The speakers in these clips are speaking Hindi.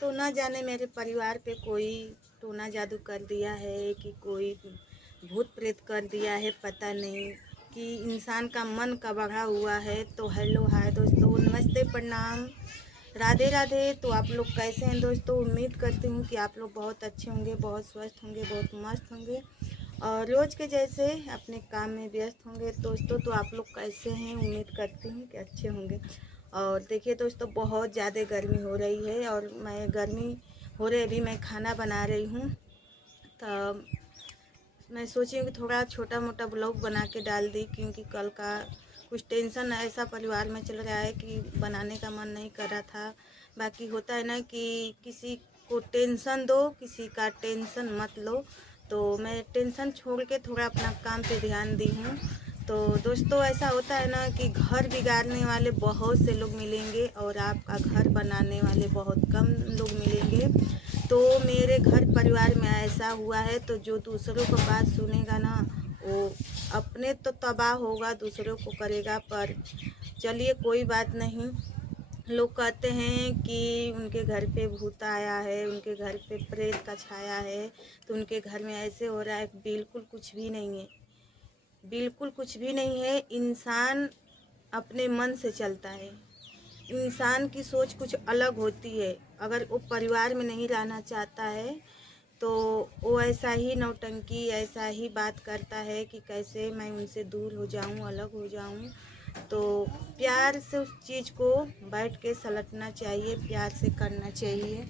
तो ना जाने मेरे परिवार पे कोई टोना जादू कर दिया है कि कोई भूत प्रेत कर दिया है, पता नहीं। कि इंसान का मन का बढ़ा हुआ है। तो हेलो हाय दोस्तों, नमस्ते, प्रणाम, राधे राधे। तो आप लोग कैसे हैं दोस्तों? उम्मीद करती हूँ कि आप लोग बहुत अच्छे होंगे, बहुत स्वस्थ होंगे, बहुत मस्त होंगे और रोज़ के जैसे अपने काम में व्यस्त होंगे दोस्तों। तो आप लोग कैसे हैं? उम्मीद करती हूँ कि अच्छे होंगे। और देखिए दोस्तों, बहुत ज़्यादा गर्मी हो रही है और गर्मी हो रही अभी मैं खाना बना रही हूँ। तो मैं सोची हूँ कि थोड़ा छोटा मोटा ब्लॉग बना के डाल दी, क्योंकि कल का कुछ टेंशन ऐसा परिवार में चल रहा है कि बनाने का मन नहीं कर रहा था। बाकी होता है ना कि किसी को टेंशन दो, किसी का टेंशन मत लो। तो मैं टेंशन छोड़ के थोड़ा अपना काम पे ध्यान दी हूँ। तो दोस्तों, ऐसा होता है ना कि घर बिगाड़ने वाले बहुत से लोग मिलेंगे और आपका घर बनाने वाले बहुत कम लोग मिलेंगे। तो मेरे घर परिवार में ऐसा हुआ है, तो जो दूसरों को बात सुनेगा ना, वो अपने तो तबाह होगा, दूसरों को करेगा। पर चलिए, कोई बात नहीं। लोग कहते हैं कि उनके घर पे भूत आया है, उनके घर पे प्रेत का छाया है, तो उनके घर में ऐसे हो रहा है। बिल्कुल कुछ भी नहीं है, बिल्कुल कुछ भी नहीं है। इंसान अपने मन से चलता है। इंसान की सोच कुछ अलग होती है। अगर वो परिवार में नहीं रहना चाहता है तो वो ऐसा ही नौटंकी, ऐसा ही बात करता है कि कैसे मैं उनसे दूर हो जाऊं, अलग हो जाऊं। तो प्यार से उस चीज़ को बैठ के सलटना चाहिए, प्यार से करना चाहिए।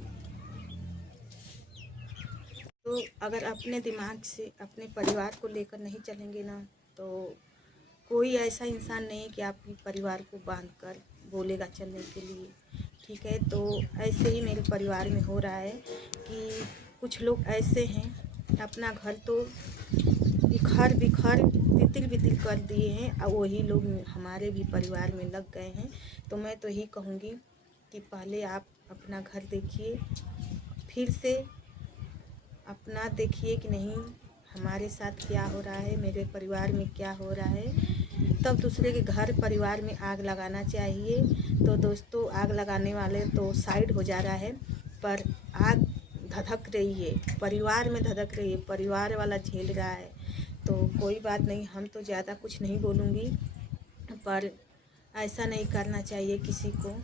तो अगर अपने दिमाग से अपने परिवार को लेकर नहीं चलेंगे ना, तो कोई ऐसा इंसान नहीं है कि आपके परिवार को बांध कर बोलेगा चलने के लिए। ठीक है, तो ऐसे ही मेरे परिवार में हो रहा है कि कुछ लोग ऐसे हैं, अपना घर तो बिखर बिखर तितिल बितिल कर दिए हैं और वही लोग हमारे भी परिवार में लग गए हैं। तो मैं तो यही कहूँगी कि पहले आप अपना घर देखिए, फिर से अपना देखिए कि नहीं, हमारे साथ क्या हो रहा है, मेरे परिवार में क्या हो रहा है। तब दूसरे के घर परिवार में आग लगाना चाहिए। तो दोस्तों, आग लगाने वाले तो साइड हो जा रहा है, पर आग धधक रही है, परिवार में धधक रही है, परिवार वाला झेल रहा है। तो कोई बात नहीं, हम तो ज़्यादा कुछ नहीं बोलूँगी, पर ऐसा नहीं करना चाहिए किसी को।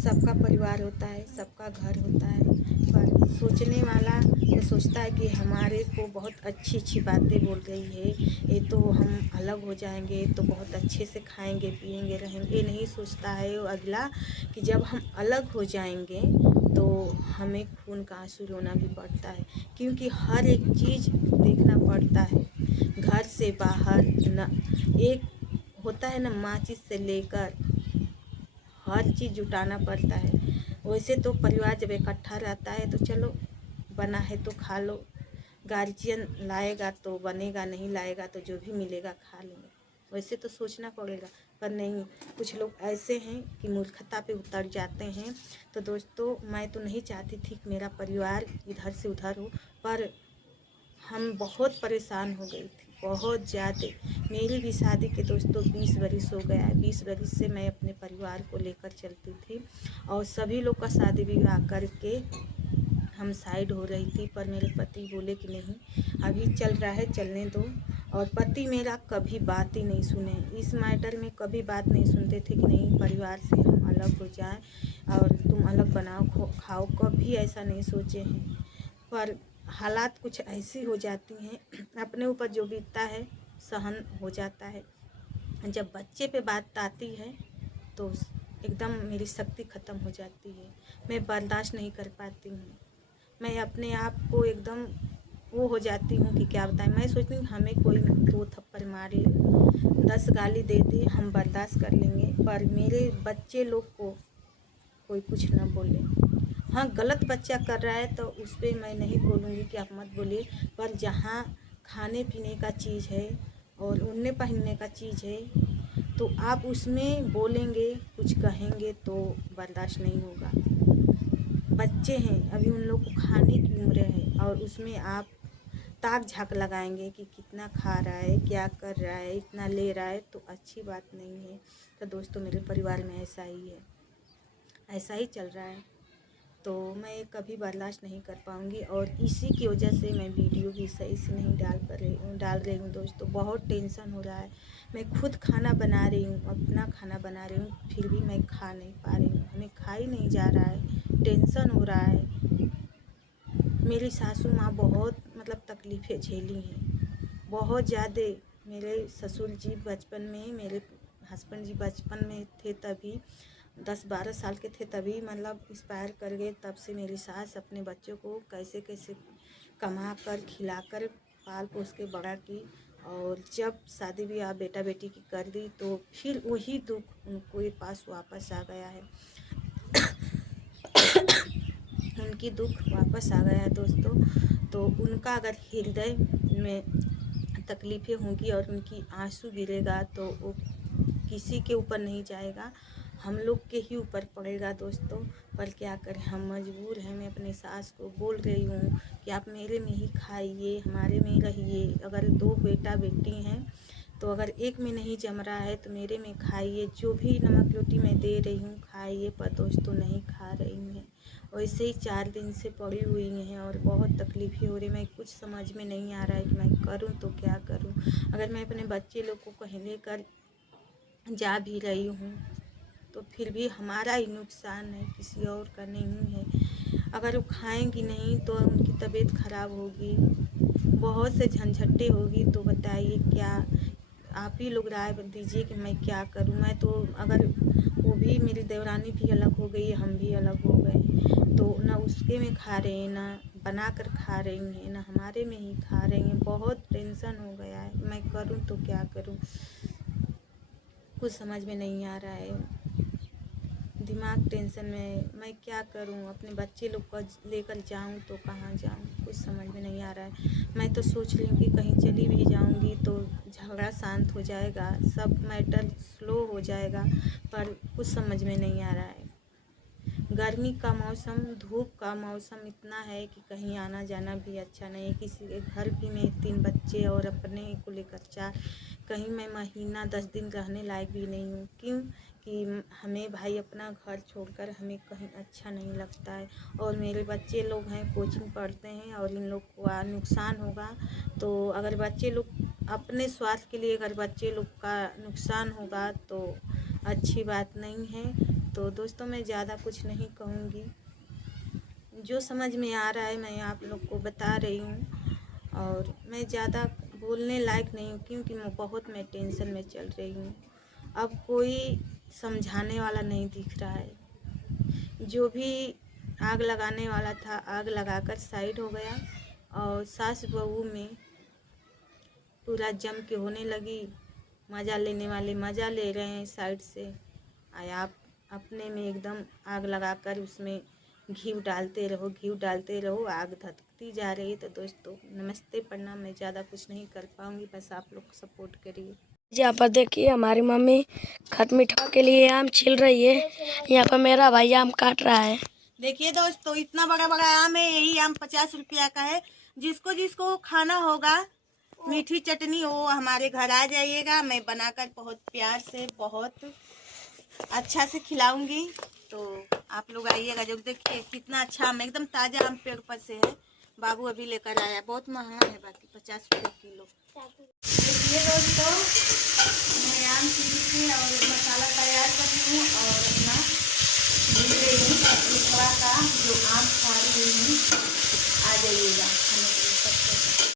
सबका परिवार होता है, सबका घर होता है, पर सोचने वाला तो सोचता है कि हमारे को बहुत अच्छी अच्छी बातें बोल रही है, ये तो हम अलग हो जाएंगे तो बहुत अच्छे से खाएंगे पिएंगे रहेंगे। ये नहीं सोचता है वो अगला कि जब हम अलग हो जाएंगे तो हमें खून का आंसू रोना भी पड़ता है, क्योंकि हर एक चीज़ देखना पड़ता है। घर से बाहर न एक होता है ना, माचिस से लेकर हर चीज़ जुटाना पड़ता है। वैसे तो परिवार जब इकट्ठा रहता है तो चलो, बना है तो खा लो, गार्जियन लाएगा तो बनेगा, नहीं लाएगा तो जो भी मिलेगा खा लेंगे। वैसे तो सोचना पड़ेगा, पर नहीं, कुछ लोग ऐसे हैं कि मूर्खता पे उतर जाते हैं। तो दोस्तों, मैं तो नहीं चाहती थी कि मेरा परिवार इधर से उधर हो, पर हम बहुत परेशान हो गई थी, बहुत ज़्यादा। मेरी भी शादी के दोस्तों 20 बरिस हो गया है। 20 बरिस से मैं अपने परिवार को लेकर चलती थी और सभी लोग का शादी विवाह करके हम साइड हो रही थी। पर मेरे पति बोले कि नहीं, अभी चल रहा है, चलने दो। और पति मेरा कभी बात ही नहीं सुने, इस मैटर में कभी बात नहीं सुनते थे कि नहीं, परिवार से हम अलग हो जाएं और तुम अलग बनाओ खाओ, कभी ऐसा नहीं सोचे हैं। पर हालात कुछ ऐसी हो जाती हैं, अपने ऊपर जो बीतता है सहन हो जाता है। जब बच्चे पे बात आती है तो एकदम मेरी शक्ति ख़त्म हो जाती है, मैं बर्दाश्त नहीं कर पाती हूँ। मैं अपने आप को एकदम वो हो जाती हूँ कि क्या बताएं। मैं सोचती हूँ हमें कोई 2 थप्पड़ मार ले, 10 गाली दे दे, हम बर्दाश्त कर लेंगे, पर मेरे बच्चे लोग को कोई कुछ ना बोले। हाँ, गलत बच्चा कर रहा है तो उस पर मैं नहीं बोलूँगी कि आप मत बोलिए, पर जहाँ खाने पीने का चीज़ है और उड़ने पहनने का चीज़ है तो आप उसमें बोलेंगे, कुछ कहेंगे तो बर्दाश्त नहीं होगा। बच्चे हैं, अभी उन लोग को खाने की उम्र है और उसमें आप ताक झाक लगाएंगे कि कितना खा रहा है, क्या कर रहा है, इतना ले रहा है, तो अच्छी बात नहीं है। तो दोस्तों, मेरे परिवार में ऐसा ही है, ऐसा ही चल रहा है। तो मैं कभी बर्दाश्त नहीं कर पाऊँगी। और इसी की वजह से मैं वीडियो भी सही से नहीं डाल रही हूँ दोस्तों। बहुत टेंशन हो रहा है। मैं खुद खाना बना रही हूँ, अपना खाना बना रही हूँ, फिर भी मैं खा नहीं पा रही हूँ। हमें खा ही नहीं जा रहा है, टेंशन हो रहा है। मेरी सासू माँ बहुत तकलीफ़ें झेली हैं, बहुत ज़्यादा। मेरे ससुर जी बचपन में, मेरे हस्बैंड जी बचपन में थे तभी 10-12 साल के थे तभी एक्सपायर कर गए। तब से मेरी सास अपने बच्चों को कैसे कैसे कमा कर खिला कर पाल पोस के बड़ा की। और जब शादी ब्याह बेटा बेटी की कर दी तो फिर वही दुख उनको पास वापस आ गया है। उनकी दुख वापस आ गया है दोस्तों। तो उनका अगर हृदय में तकलीफ़ें होंगी और उनकी आंसू गिरेगा तो वो किसी के ऊपर नहीं जाएगा, हम लोग के ही ऊपर पड़ेगा दोस्तों। पर क्या करें, हम मजबूर हैं। मैं अपने सास को बोल रही हूँ कि आप मेरे में ही खाइए, हमारे में ही रहिए। अगर 2 बेटा बेटी हैं तो अगर एक में नहीं जम रहा है तो मेरे में खाइए। जो भी नमक रोटी मैं दे रही हूँ खाइए, पर दोस्तों नहीं खा रही हैं। वैसे ही 4 दिन से पड़ी हुई हैं और बहुत तकलीफ़ें हो रही। मैं कुछ समझ में नहीं आ रहा है कि मैं करूँ तो क्या करूँ। अगर मैं अपने बच्चे लोग को कहीं लेकर जा भी रही हूँ तो फिर भी हमारा ही नुकसान है, किसी और का नहीं है। अगर वो खाएंगी नहीं तो उनकी तबीयत ख़राब होगी, बहुत से झंझटें होगी। तो बताइए क्या, आप ही लोग राय दीजिए कि मैं क्या करूं। मैं तो अगर वो भी, मेरी देवरानी भी अलग हो गई, हम भी अलग हो गए, तो ना उसके में खा रहे हैं, ना बना कर खा रही हैं, ना हमारे में ही खा रही हैं। बहुत टेंशन हो गया है। मैं करूं तो क्या करूं, कुछ समझ में नहीं आ रहा है। दिमाग टेंशन में, मैं क्या करूं। अपने बच्चे लोग को लेकर जाऊं तो कहाँ जाऊं, कुछ समझ में नहीं आ रहा है। मैं तो सोच रही हूँ कि कहीं चली भी जाऊंगी तो झगड़ा शांत हो जाएगा, सब मैटर स्लो हो जाएगा, पर कुछ समझ में नहीं आ रहा है। गर्मी का मौसम, धूप का मौसम इतना है कि कहीं आना जाना भी अच्छा नहीं है। किसी के घर भी में 3 बच्चे और अपने को लेकर 4, कहीं मैं महीना 10 दिन रहने लायक भी नहीं हूँ। क्यों कि हमें भाई अपना घर छोड़कर हमें कहीं अच्छा नहीं लगता है। और मेरे बच्चे लोग हैं, कोचिंग पढ़ते हैं और इन लोग को नुकसान होगा। तो अगर बच्चे लोग अपने स्वास्थ्य के लिए अगर बच्चे लोग का नुकसान होगा तो अच्छी बात नहीं है। तो दोस्तों मैं ज़्यादा कुछ नहीं कहूँगी, जो समझ में आ रहा है मैं आप लोग को बता रही हूँ। और मैं ज़्यादा बोलने लायक नहीं हूँ क्योंकि मैं टेंशन में चल रही हूँ। अब कोई समझाने वाला नहीं दिख रहा है। जो भी आग लगाने वाला था आग लगाकर साइड हो गया और सास बहू में पूरा जम के होने लगी। मज़ा लेने वाले मज़ा ले रहे हैं साइड से, आप अपने में एकदम आग लगाकर उसमें घी डालते रहो, आग धधकती जा रही है। तो दोस्तों नमस्ते, प्रणाम। मैं ज़्यादा कुछ नहीं कर पाऊँगी, बस आप लोग सपोर्ट करिए। यहाँ पर देखिए हमारी मम्मी खट मिठा के लिए आम छील रही है। यहाँ पर मेरा भाई आम काट रहा है। देखिए दोस्तों, इतना बड़ा बड़ा आम है। यही आम 50 रुपया का है। जिसको जिसको खाना होगा मीठी चटनी, वो हमारे घर आ जाइएगा। मैं बनाकर बहुत प्यार से, बहुत अच्छा से खिलाऊंगी। तो आप लोग आइएगा। जो देखिए कितना अच्छा आम, एकदम ताज़ा आम पेड़ पर से है। बाबू अभी लेकर आया, बहुत महंगा है, बाकी 50 रुपये किलो। देखिए दोस्तों, मैं आम छील के और मसाला तैयार कर रही हूँ और अपना भून रही हूँ का जो आम खा रही हूँ।